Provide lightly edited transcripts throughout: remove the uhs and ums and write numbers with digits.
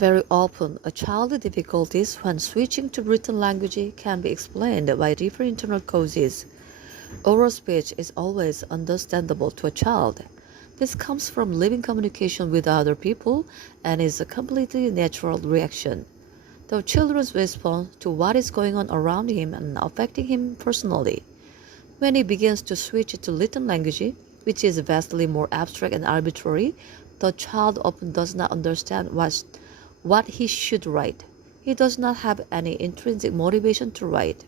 Very often, a child's difficulties when switching to written language can be explained by different internal causes. Oral speech is always understandable to a child. This comes from living communication with other people and is a completely natural reaction. The children's response to what is going on around him and affecting him personally. When he begins to switch to written language, which is vastly more abstract and arbitrary, the child often does not understand what he should write. He does not have any intrinsic motivation to write.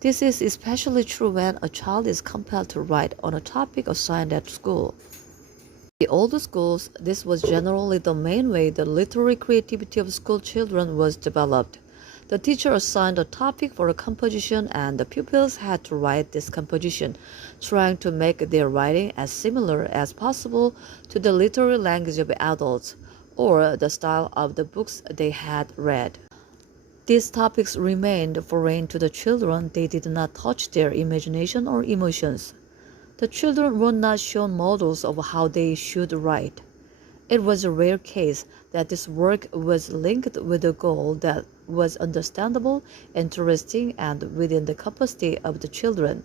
This is especially true when a child is compelled to write on a topic assigned at school. In the older schools, this was generally the main way the literary creativity of school children was developed. The teacher assigned a topic for a composition and the pupils had to write this composition, trying to make their writing as similar as possible to the literary language of adults or the style of the books they had read. These topics remained foreign to the children. They did not touch their imagination or emotions. The children were not shown models of how they should write. It was a rare case that this work was linked with a goal that was understandable, interesting, and within the capacity of the children.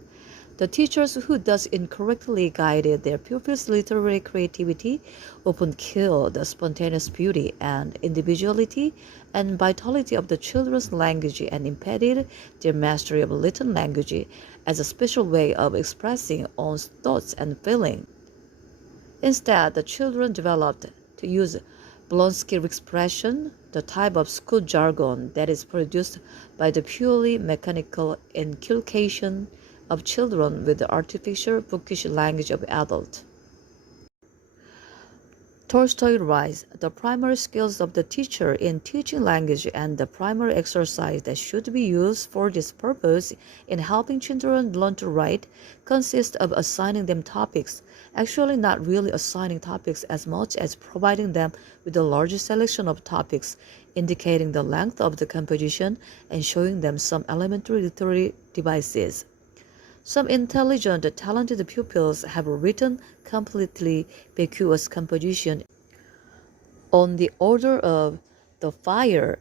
The teachers who thus incorrectly guided their pupils' literary creativity often killed the spontaneous beauty and individuality and vitality of the children's language and impeded their mastery of written language as a special way of expressing own thoughts and feelings. Instead, the children developed to use blunt-skill expression, the type of school jargon that is produced by the purely mechanical inculcation of children with the artificial bookish language of adults. Tolstoy writes, the primary skills of the teacher in teaching language and the primary exercise that should be used for this purpose in helping children learn to write consist of assigning them topics, actually not really assigning topics as much as providing them with a larger selection of topics, indicating the length of the composition and showing them some elementary literary devices. Some intelligent, talented pupils have written completely vacuous composition on the order of The Fire